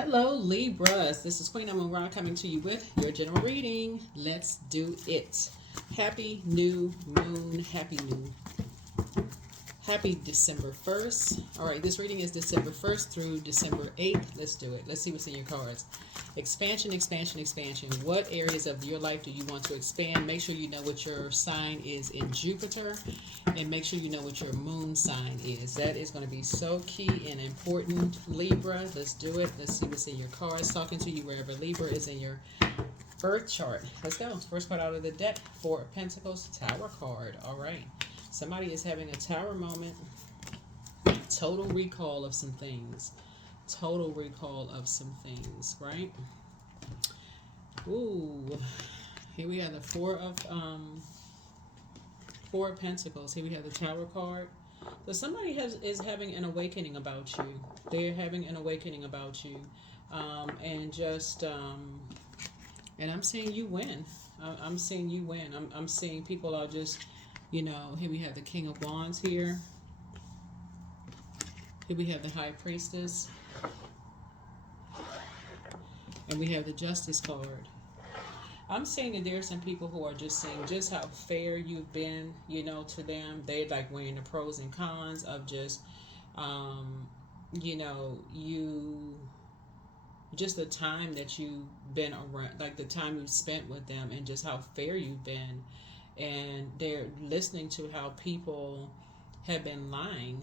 Hello, Libras. This is Queen Amun Ra coming to you with your general reading. Let's do it. Happy new moon. Happy December 1st. All right, this reading is December 1st through December 8th. Let's do it. Let's see what's in your cards. Expansion, expansion, expansion. What areas of your life do you want to expand? Make sure you know what your sign is in Jupiter, and make sure you know what your moon sign is. That is going to be so key and important, Libra. Let's do it. Let's see what's in your cards. Talking to you wherever Libra is in your birth chart. Let's go. First card out of the deck, Four of Pentacles, Tower card. All right. Somebody is having a tower moment. Total recall of some things. Total recall of some things, right? Ooh. Here we have the Four of Pentacles. Here we have the Tower card. So somebody is having an awakening about you. They're having an awakening about you. And I'm seeing you win. I'm seeing you win. I'm seeing people are just, here we have the King of Wands here. Here we have the High Priestess. And we have the Justice card. I'm saying that there are some people who are just saying just how fair you've been, to them. They like weighing the pros and cons of just, just the time that you've been around, like the time you've spent with them and just how fair you've been. And they're listening to how people have been lying,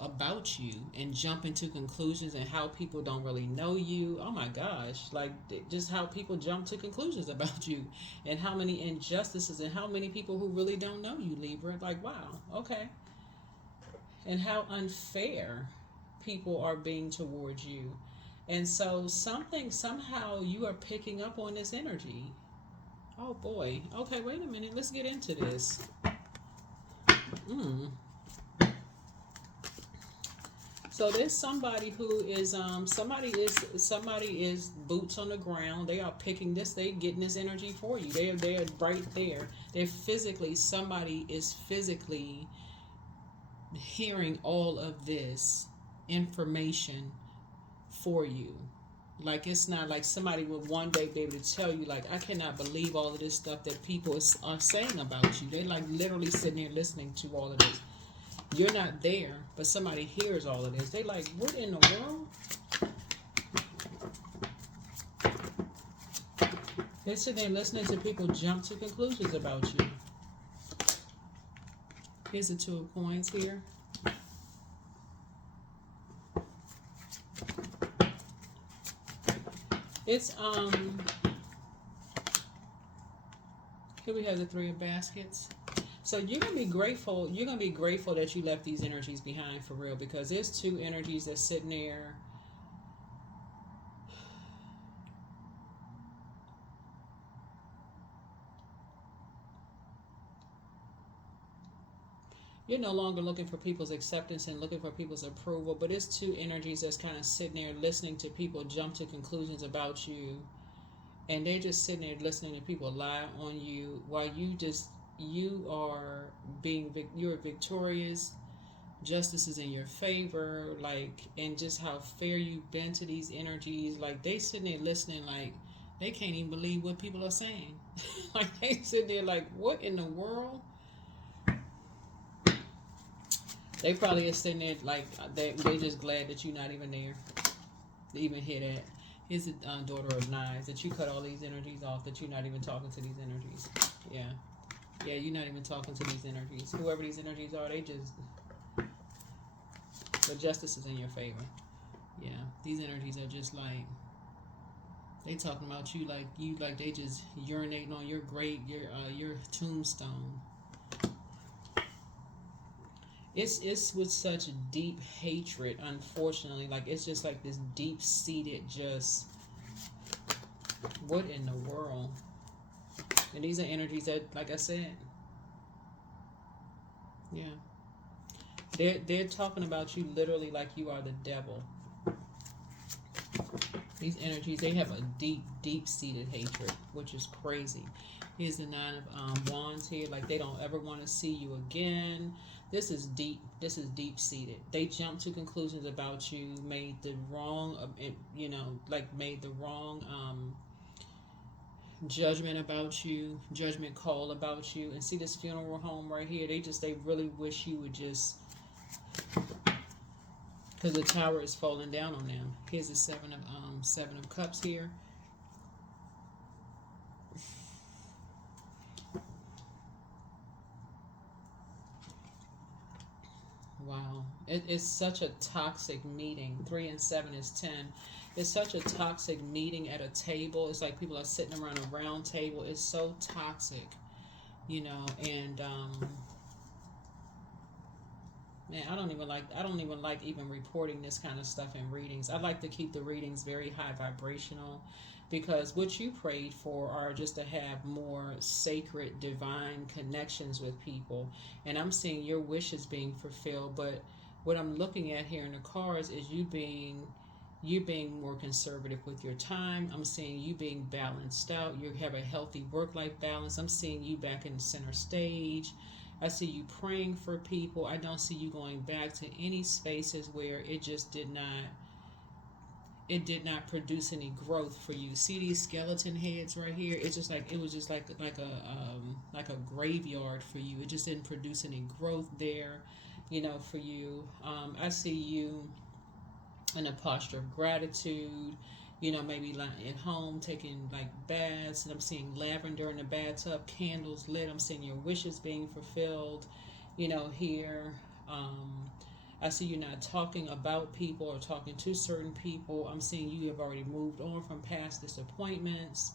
about you and jumping to conclusions and how people don't really know you. Oh my gosh, like just how people jump to conclusions about you and how many injustices and how many people who really don't know you, Libra. Like, wow, okay. And how unfair people are being towards you. And so somehow you are picking up on this energy. Oh boy. Okay, wait a minute. Let's get into this. So there's somebody who is somebody is boots on the ground. They are picking this. They getting this energy for you. They're right there. Somebody is physically hearing all of this information for you. Like, it's not like somebody will one day be able to tell you, like, I cannot believe all of this stuff that people are saying about you. They like literally sitting there listening to all of this. You're not there, but somebody hears all of this. They like, what in the world? They're sitting there listening to people jump to conclusions about you. Here's the Two of Coins here. It's here we have the Three of Baskets. So you're gonna be grateful. You're gonna be grateful that you left these energies behind for real, because there's two energies that's sitting there. You're no longer looking for people's acceptance and looking for people's approval, but it's two energies that's kind of sitting there listening to people jump to conclusions about you, and they're just sitting there listening to people lie on you while you're victorious. Justice is in your favor, like, and just how fair you've been to these energies. Like, they sitting there listening, like they can't even believe what people are saying. Like, they sitting there like, what in the world? They probably are sitting there like they just glad that you're not even there to even hear that. Here's the Daughter of Knives, that you cut all these energies off, that you're not even talking to these energies. Yeah, you're not even talking to these energies. Whoever these energies are, they just... But justice is in your favor. Yeah, these energies are just like... They talking about you like they just urinating on your grave, your tombstone. It's with such deep hatred, unfortunately. Like, it's just like this deep-seated just... What in the world? And these are energies that, like I said, yeah, they're talking about you literally like you are the devil. These energies, they have a deep, deep-seated hatred, which is crazy. Here's the Nine of Wands here. Like, they don't ever want to see you again. This is deep. This is deep-seated. They jumped to conclusions about you, made the wrong, made the wrong judgment about you, judgment call about you. And see this funeral home right here? They really wish you would just, because the tower is falling down on them. Here's the Seven of Cups here. Wow, it's such a toxic meeting. 3 and 7 is 10. It's such a toxic meeting at a table. It's like people are sitting around a round table. It's so toxic, and man, I don't even like even reporting this kind of stuff in readings. I like to keep the readings very high vibrational, because what you prayed for are just to have more sacred, divine connections with people. And I'm seeing your wishes being fulfilled, but what I'm looking at here in the cards is you being more conservative with your time. I'm seeing you being balanced out. You have a healthy work-life balance. I'm seeing you back in the center stage. I see you praying for people. I don't see you going back to any spaces where it just did not produce any growth for you. See these skeleton heads right here? It's just like, it was just like a graveyard for you. It just didn't produce any growth there, for you. I see you in a posture of gratitude, maybe like at home taking like baths, and I'm seeing lavender in the bathtub, candles lit. I'm seeing your wishes being fulfilled, here. I see you not talking about people or talking to certain people. I'm seeing you have already moved on from past disappointments.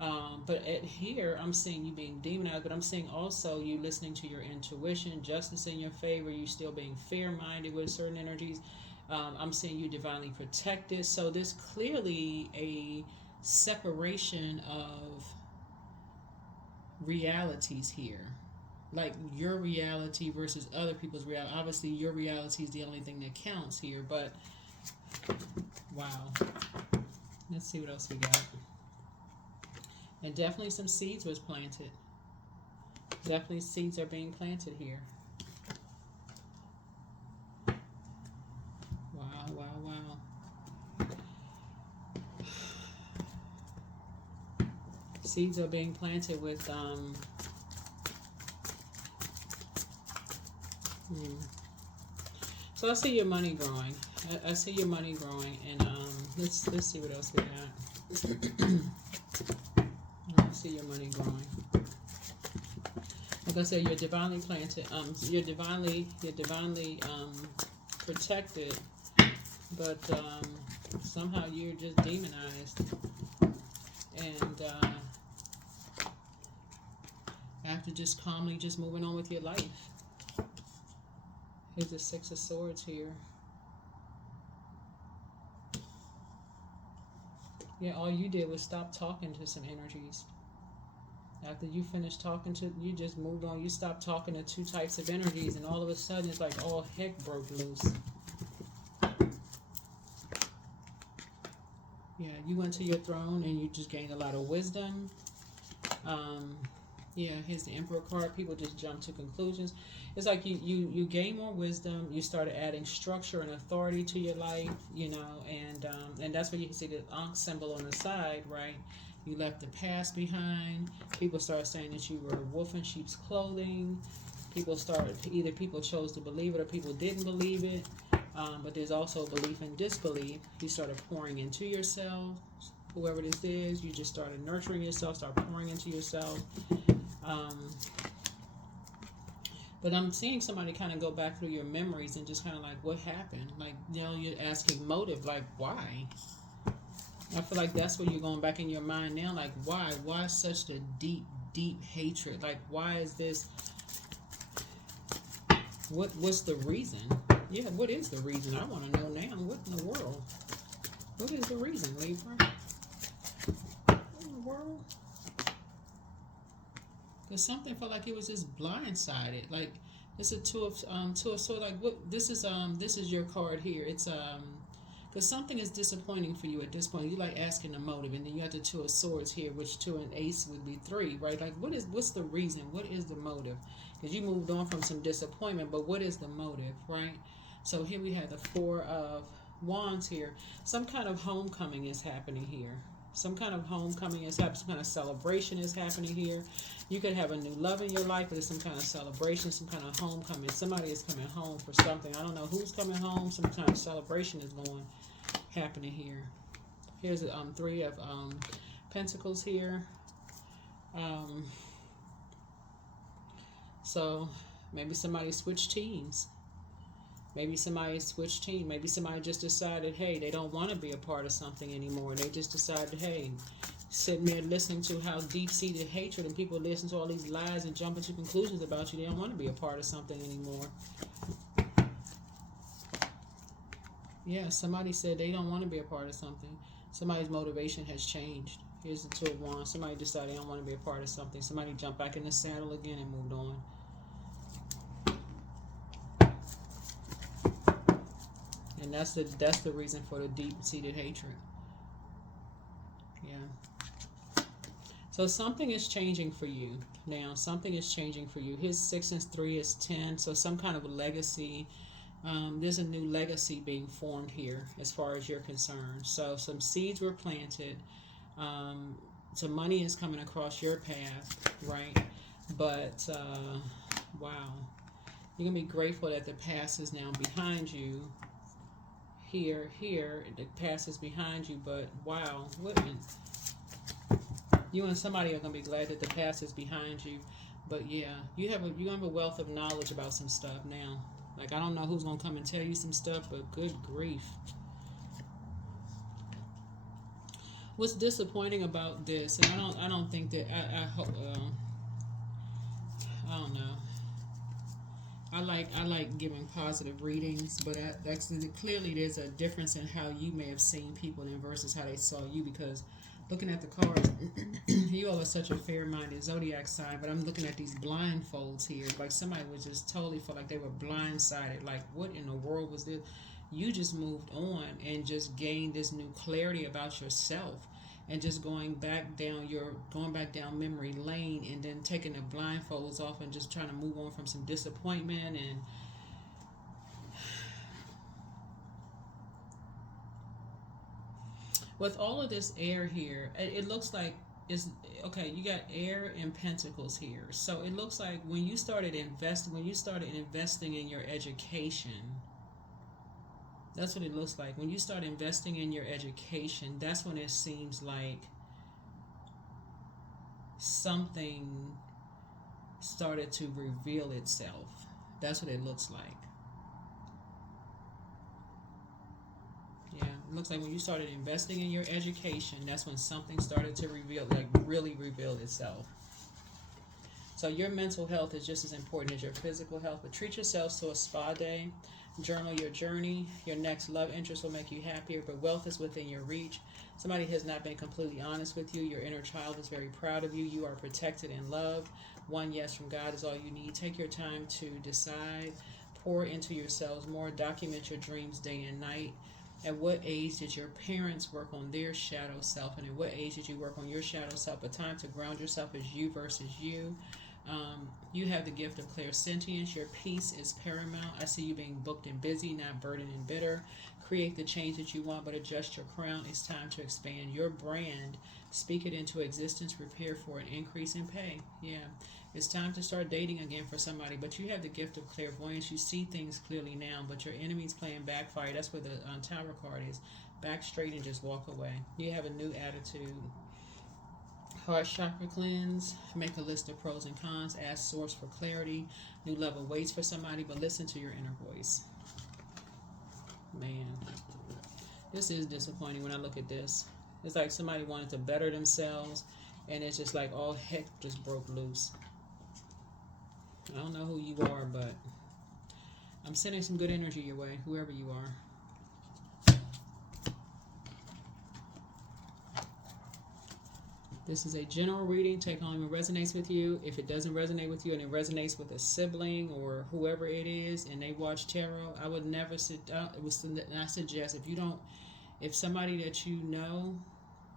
But here, I'm seeing you being demonized, but I'm seeing also you listening to your intuition, justice in your favor, you still being fair-minded with certain energies. I'm seeing you divinely protected. So there's clearly a separation of realities here. Like your reality versus other people's reality. Obviously, your reality is the only thing that counts here. But, wow. Let's see what else we got. And definitely some seeds was planted. Definitely seeds are being planted here. Seeds are being planted with So I see your money growing. I see your money growing, and let's see what else we got. I see your money growing. Like I said, you're divinely planted. You're divinely protected, but somehow you're just demonized. And after just calmly just moving on with your life. Here's the Six of Swords here. Yeah, all you did was stop talking to some energies. After you finished talking to, you just moved on. You stopped talking to two types of energies, and all of a sudden it's like all heck broke loose. Yeah, you went to your throne and you just gained a lot of wisdom. Yeah, here's the Emperor card. People just jump to conclusions. It's like you gain more wisdom. You started adding structure and authority to your life, and that's where you can see the Ankh symbol on the side, right? You left the past behind. People started saying that you were a wolf in sheep's clothing. People chose to believe it or people didn't believe it. But there's also belief and disbelief. You started pouring into yourself. Whoever this is, you just started nurturing yourself, start pouring into yourself. But I'm seeing somebody kind of go back through your memories and just kind of like, what happened? Like, you're asking motive, like, why? I feel like that's where you're going back in your mind now. Like, why? Why such a deep, deep hatred? Like, why is this? What's the reason? Yeah, what is the reason? I want to know now. What in the world? What is the reason, Libra? What in the world? Because something felt like it was just blindsided. Like, it's a two of swords. Like, what? This is your card here. It's because Because something is disappointing for you at this point. You like asking the motive, and then you have the Two of Swords here, which two and ace would be three, right? Like, what's the reason? What is the motive? Because you moved on from some disappointment, but what is the motive, right? So here we have the Four of Wands here. Some kind of homecoming is happening here. Some kind of homecoming is happening. Some kind of celebration is happening here. You could have a new love in your life, but it's some kind of celebration, some kind of homecoming. Somebody is coming home for something. I don't know who's coming home. Some kind of celebration is happening here. Here's the Three of Pentacles here. So maybe somebody switched teams. Maybe somebody switched team. Maybe somebody just decided, hey, they don't want to be a part of something anymore. They just decided, hey, sitting there listening to how deep-seated hatred and people listen to all these lies and jumping to conclusions about you. They don't want to be a part of something anymore. Yeah, somebody said they don't want to be a part of something. Somebody's motivation has changed. Here's the Two of Wands. Somebody decided they don't want to be a part of something. Somebody jumped back in the saddle again and moved on. And that's the reason for the deep-seated hatred. Yeah. So something is changing for you now. Something is changing for you. His 6 and 3 is 10. So some kind of a legacy. There's a new legacy being formed here as far as you're concerned. So some seeds were planted. Some money is coming across your path, right? But, wow. You're going to be grateful that the past is now behind you. Here, the past is behind you, but wow, you and somebody are gonna be glad that the past is behind you. But yeah, you have a wealth of knowledge about some stuff now. Like, I don't know who's gonna come and tell you some stuff, but good grief. What's disappointing about this, and I don't think that I hope I don't know. I like giving positive readings, but clearly there's a difference in how you may have seen people and versus how they saw you, because looking at the cards, you all are such a fair-minded Zodiac sign, but I'm looking at these blindfolds here. Like somebody was just totally felt like they were blindsided. Like, what in the world was this? You just moved on and just gained this new clarity about yourself. And just going back down memory lane, and then taking the blindfolds off and just trying to move on from some disappointment. And with all of this air here, it looks like it's okay. You got air and pentacles here, so it looks like when you started investing in your education. That's what it looks like. When you start investing in your education, that's when it seems like something started to reveal itself. That's what it looks like. Yeah, it looks like when you started investing in your education, that's when something started to really reveal itself. So your mental health is just as important as your physical health, but treat yourselves to a spa day. Journal your journey. Your next love interest will make you happier, but wealth is within your reach. Somebody has not been completely honest with you. Your inner child is very proud of you. You are protected and loved. One yes from God is all you need. Take your time to decide. Pour into yourselves more. Document your dreams day and night. At what age did your parents work on their shadow self? And at what age did you work on your shadow self? A time to ground yourself as you versus you. You have the gift of clairsentience. Your peace is paramount. I see you being booked and busy, not burdened and bitter. Create the change that you want, but adjust your crown. It's time to expand your brand. Speak it into existence. Prepare for an increase in pay. Yeah, it's time to start dating again for somebody, but you have the gift of clairvoyance. You see things clearly now, but your enemy's playing backfire. That's where the Tower card is. Back straight and just walk away. You have a new attitude. Heart chakra cleanse. Make a list of pros and cons. Ask source for clarity. New love awaits for somebody, but listen to your inner voice. Man, this is disappointing when I look at this. It's like somebody wanted to better themselves, and it's just like all heck just broke loose. I don't know who you are, but I'm sending some good energy your way, whoever you are. This is a general reading. Take only what resonates with you. If it doesn't resonate with you and it resonates with a sibling or whoever it is and they watch tarot, I would never I suggest if somebody that you know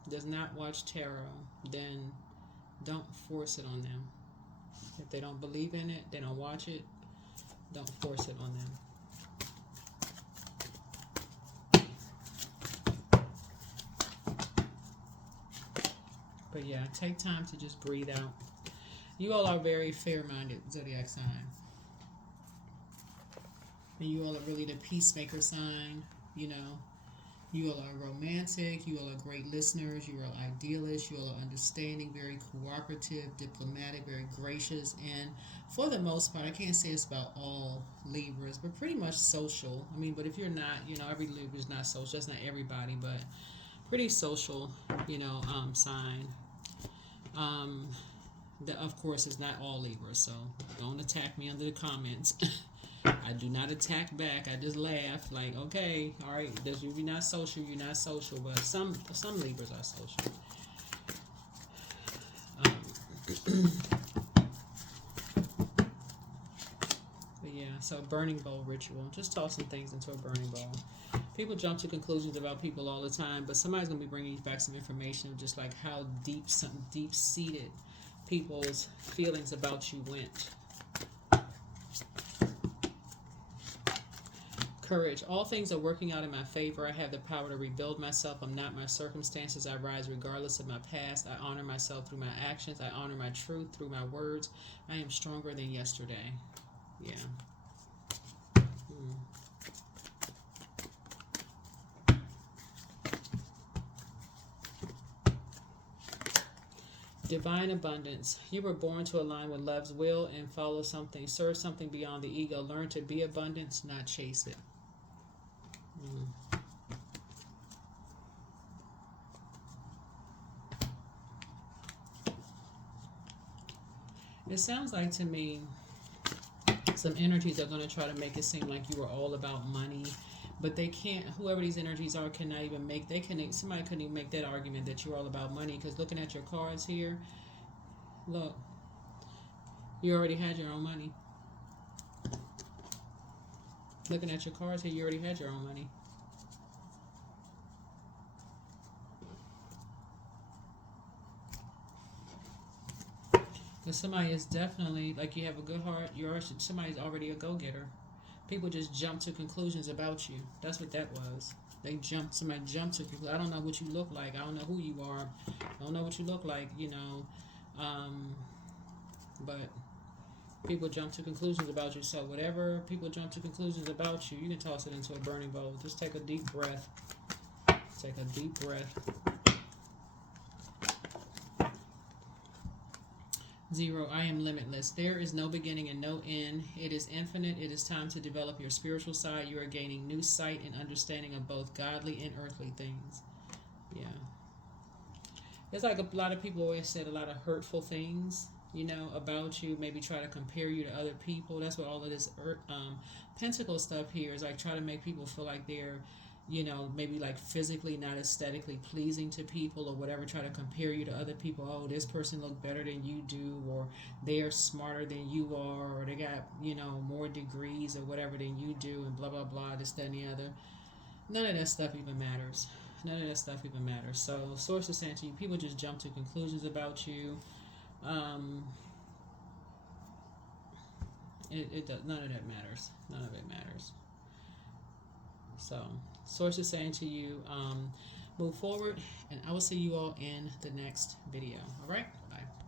does not watch tarot, then don't force it on them. If they don't believe in it, they don't watch it, don't force it on them. But yeah, take time to just breathe out. You all are very fair-minded, Zodiac sign. And you all are really the peacemaker sign, you know. You all are romantic. You all are great listeners. You are idealists. You all are understanding, very cooperative, diplomatic, very gracious. And for the most part, I can't say it's about all Libras, but pretty much social. I mean, but if you're not, you know, every Libra is not social. That's not everybody, but pretty social, you know, sign. That, of course, is not all Libras, so don't attack me under the comments. I do not attack back. I just laugh like, okay, all right, you're not social, you're not social, but some Libras are social. But yeah, so burning bowl ritual. Just tossing things into a burning bowl. People jump to conclusions about people all the time, but somebody's going to be bringing you back some information of just like how deep-seated people's feelings about you went. Courage. All things are working out in my favor. I have the power to rebuild myself. I'm not my circumstances. I rise regardless of my past. I honor myself through my actions. I honor my truth through my words. I am stronger than yesterday. Yeah. Divine abundance. You were born to align with love's will and follow something, serve something beyond the ego. Learn to be abundance, not chase it. It sounds like to me some energies are going to try to make it seem like you are all about money, but they can't. Whoever these energies are cannot even make. Somebody couldn't even make that argument that you're all about money, because looking at your cards here, look, you already had your own money. Looking at your cards here, you already had your own money. Because somebody is definitely, like, you have a good heart, somebody's already a go-getter. People just jump to conclusions about you. That's what that was. Somebody jumped to conclusions. I don't know what you look like. I don't know who you are. I don't know what you look like, you know. But people jump to conclusions about you. So whatever people jump to conclusions about you, you can toss it into a burning bowl. Just take a deep breath. Take a deep breath. 0. I am limitless. There is no beginning and no end. It is infinite. It is time to develop your spiritual side. You are gaining new sight and understanding of both godly and earthly things. Yeah. It's like a lot of people always said a lot of hurtful things, you know, about you. Maybe try to compare you to other people. That's what all of this pentacle stuff here is like, try to make people feel like they're, you know, maybe like physically not aesthetically pleasing to people or whatever. Try to compare you to other people. Oh, this person look better than you do, or they're smarter than you are, or they got, you know, more degrees or whatever than you do, and blah blah blah, this, that, and the other. None of that stuff even matters. None of that stuff even matters. So source is saying to you, people just jump to conclusions about you. It does, none of that matters. None of it matters. So source is saying to you, move forward, and I will see you all in the next video. All right.